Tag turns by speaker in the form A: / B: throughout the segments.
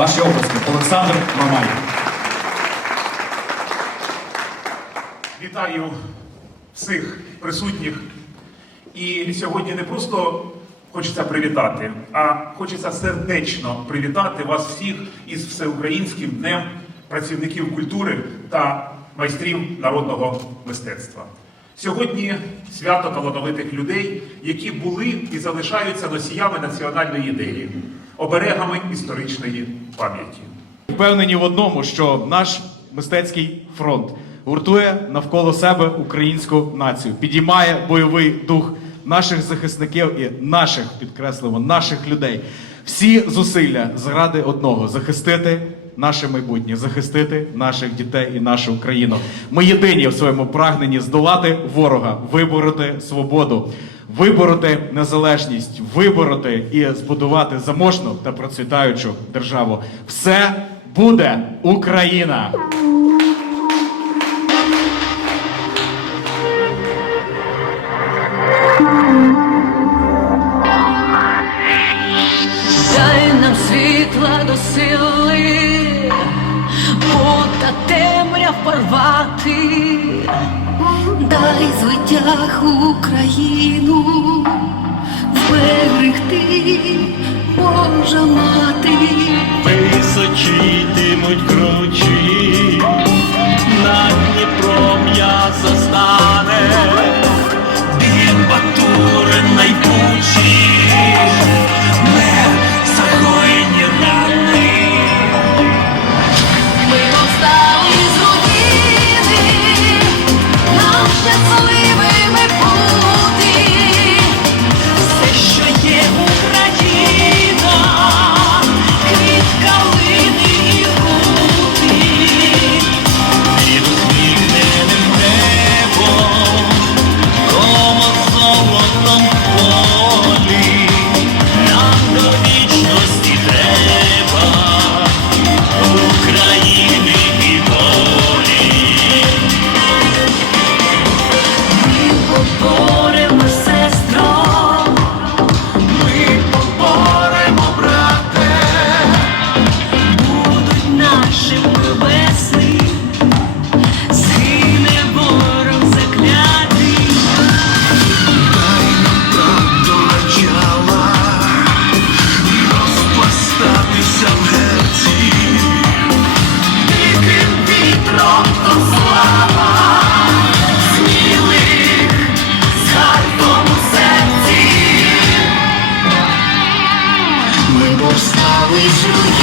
A: Ваші обласки Олександр Мамай.
B: Вітаю всіх присутніх. І сьогодні не просто хочеться привітати, а хочеться сердечно привітати вас всіх із всеукраїнським днем працівників культури та майстрів народного мистецтва. Сьогодні свято талановитих людей, які були і залишаються носіями національної ідеї, оберегами історичної пам'яті.
C: Впевнені в одному, що наш мистецький фронт гуртує навколо себе українську націю, підіймає бойовий дух наших захисників і наших, підкреслимо, наших людей. Всі зусилля заради одного захистити наше майбутнє, захистити наших дітей і нашу країну. Ми єдині в своєму прагненні здолати ворога, вибороти свободу, вибороти незалежність, вибороти і збудувати заможну та процвітаючу державу. Все буде Україна!
D: Дай звитяг Україну, вберегти, Божа мати.
E: Височитимуть кручі,
D: повстали з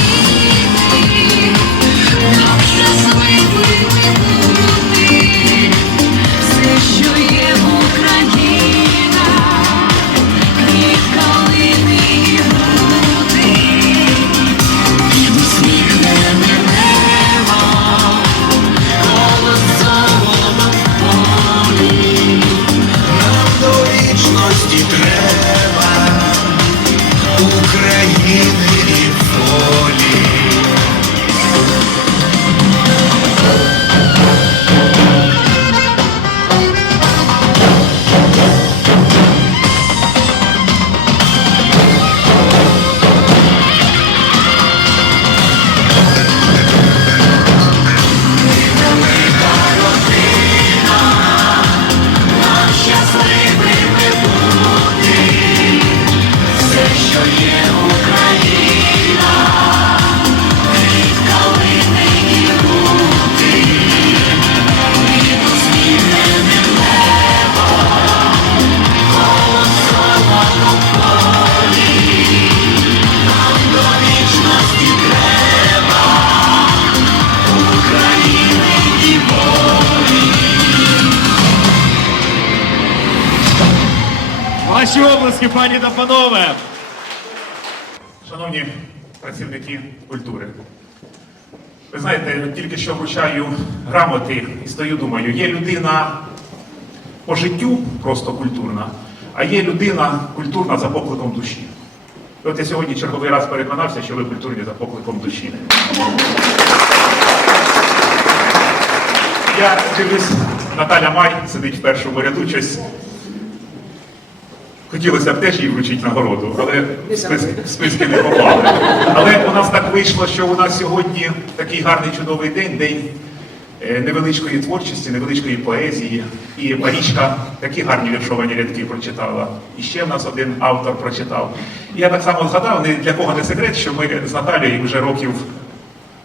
C: Ваші обласки, пані та панове!
B: Шановні працівники культури, ви знаєте, тільки що вручаю грамоти і стою, думаю, є людина по життю просто культурна, а є людина культурна за покликом душі. І от я сьогодні черговий раз переконався, що ви культурні за покликом душі. Я дивлюсь, Наталя Май сидить в першому ряду, щось Хотілося б теж їй вручити нагороду, але в списки, в списки не попали. Але у нас так вийшло, що у нас сьогодні такий гарний чудовий день, день е, невеличкої творчості, невеличкої поезії. І Марічка такі гарні віршовані рядки прочитала. І ще в нас один автор прочитав. І я так само згадав, ні для кого не секрет, що ми з Наталією вже років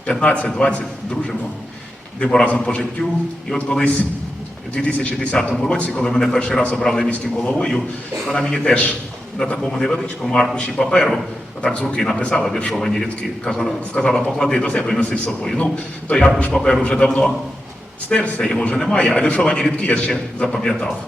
B: 15-20 дружимо, йдемо разом по життю. І от колись у 2010 році, коли мене перший раз обрали міським головою, вона мені теж на такому невеличкому аркуші паперу, отак з руки написала віршовані рядки. Казала, сказала, поклади до себе і носи з собою. Ну, той аркуш паперу вже давно стерся, його вже немає, а віршовані рядки я ще запам'ятав.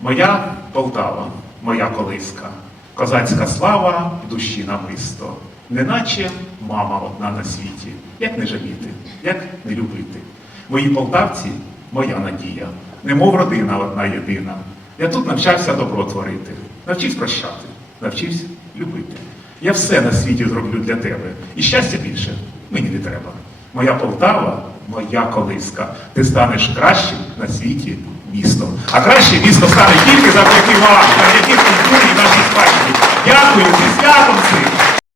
B: Моя Полтава, моя колиска, козацька слава душі намисто, неначе мама одна на світі. Як не жаліти, як не любити? Мої полтавці моя надія, немов родина одна єдина. Я тут навчався добро творити, навчись прощати, навчись любити. Я все на світі зроблю для тебе. І щастя більше мені не треба. Моя Полтава, моя колиска. Ти станеш кращим на світі містом. А краще місто стане тільки завдяки вам, завдяки культурі нашій спадщині. Дякую, зі святом цим!